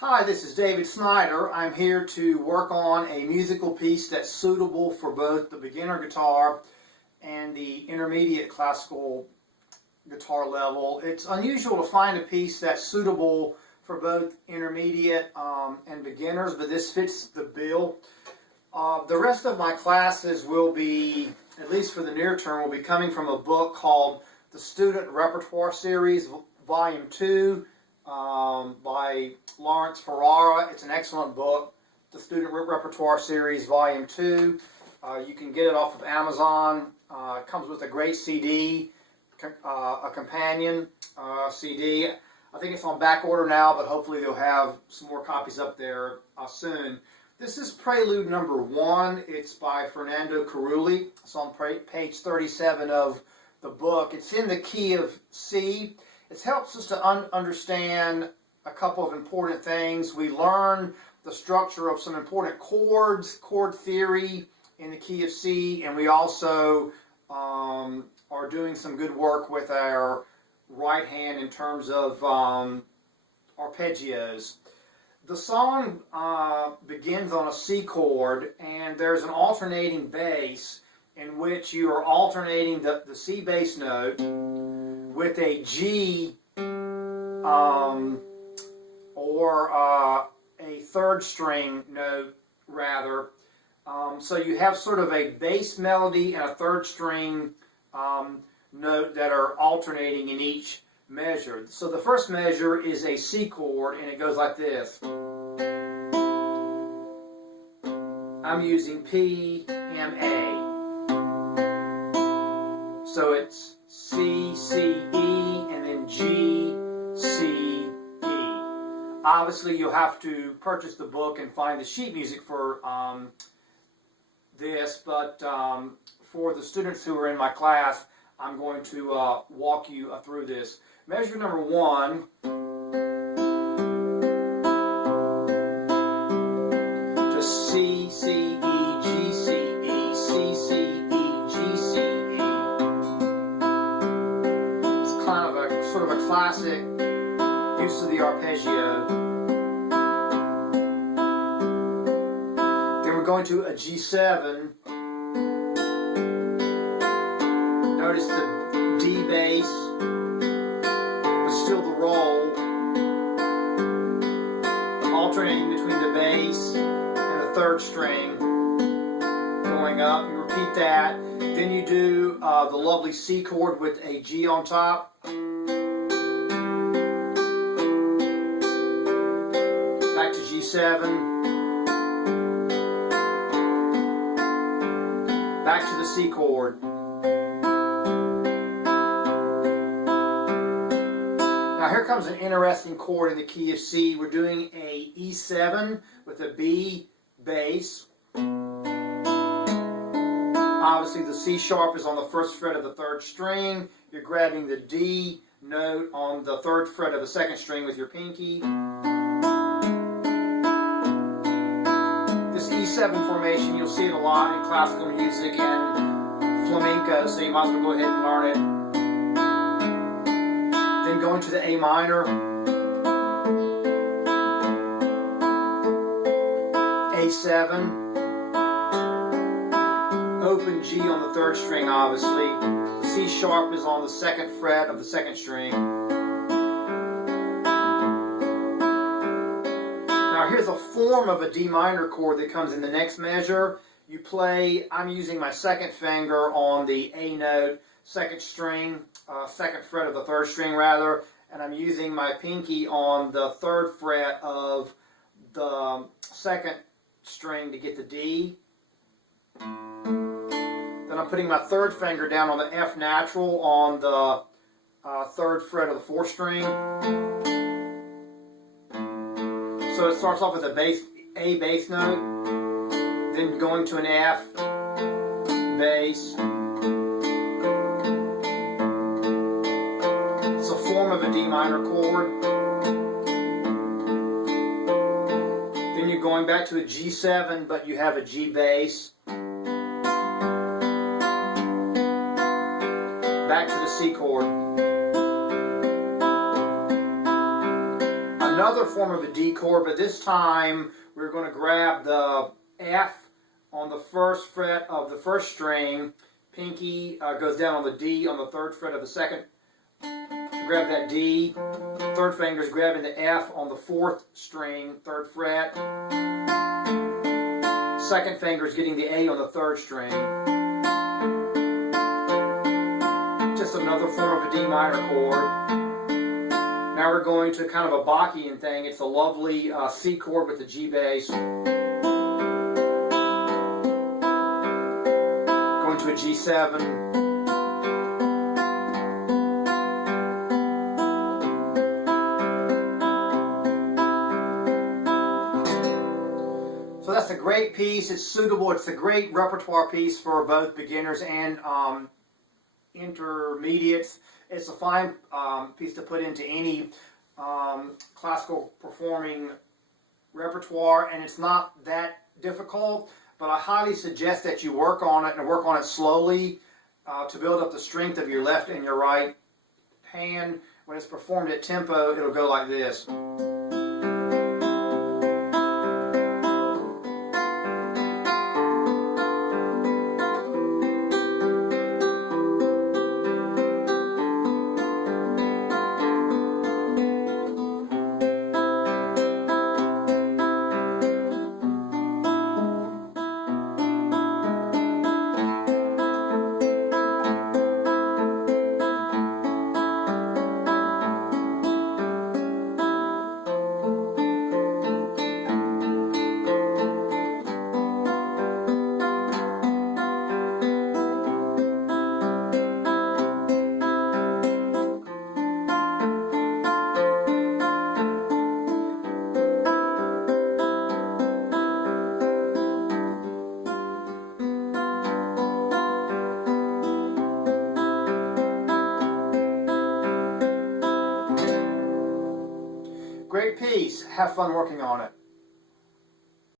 Hi, this is David Snyder. I'm here to work on a musical piece that's suitable for both the beginner guitar and the intermediate classical guitar level. It's unusual to find a piece that's suitable for both intermediate and beginners, but this fits the bill. The rest of my classes will be, at least for the near term, will be coming from a book called The Student Repertoire Series, Volume 2, by Lawrence Ferrara. It's an excellent book, The Student Repertoire Series, Volume 2. You can get it off of Amazon. It comes with a great CD, a companion CD. I think it's on back order now, but hopefully they'll have some more copies up there soon. This is Prelude number 1. It's by Ferdinando Carulli. It's on page 37 of the book. It's in the key of C. It helps us to understand a couple of important things. We learn the structure of some important chords, chord theory in the key of C, and we also are doing some good work with our right hand in terms of arpeggios. The song begins on a C chord, and there's an alternating bass in which you are alternating the C bass note with a G or a third string note, rather. So you have sort of a bass melody and a third string note that are alternating in each measure. So the first measure is a C chord, and it goes like this. I'm using P, M, A. So it's C, C, E, and then G, C, E. Obviously, you'll have to purchase the book and find the sheet music for this, but for the students who are in my class, I'm going to walk you through this. Measure number 1. Just C, C, E, G, C, E, C, C, E, G, C, E. It's kind of a sort of a classic use of the arpeggio. Then we're going to a G7. Notice the D bass, but still the roll, alternating between the bass and the third string, going up. You repeat that. Then you do the lovely C chord with a G on top. Back to G7. Back to the C chord. Now here comes an interesting chord in the key of C. We're doing a E7 with a B bass. Obviously the C sharp is on the first fret of the third string. You're grabbing the D note on the third fret of the second string with your pinky. This E7 formation, you'll see it a lot in classical music and flamenco, so you might as well go ahead and learn it. Then going to the A minor, A7, open G on the third string, obviously. C sharp is on the second fret of the second string. Now here's a form of a D minor chord that comes in the next measure. You play, I'm using my second finger on the A note, second string, second fret of the third string rather, and I'm using my pinky on the third fret of the second string to get the D. Then I'm putting my third finger down on the F natural on the third fret of the fourth string. So it starts off with a bass note, then going to an F, bass. It's a form of a D minor chord. Then you're going back to a G7, but you have a G bass. Back to the C chord. another form of a D chord, but this time we're going to grab the F on the first fret of the first string. Pinky goes down on the D on the third fret of the second. Grab that D. Third finger is grabbing the F on the fourth string, third fret. Second finger is getting the A on the third string. Just another form of a D minor chord. Now we're going to kind of a Bachian thing. It's a lovely C chord with the G bass. Going to a G7. So that's a great piece. It's suitable. It's a great repertoire piece for both beginners and intermediates. It's a fine piece to put into any classical performing repertoire, and it's not that difficult, but I highly suggest that you work on it and work on it slowly to build up the strength of your left and your right hand. When it's performed at tempo, it'll go like this. Great piece. Have fun working on it.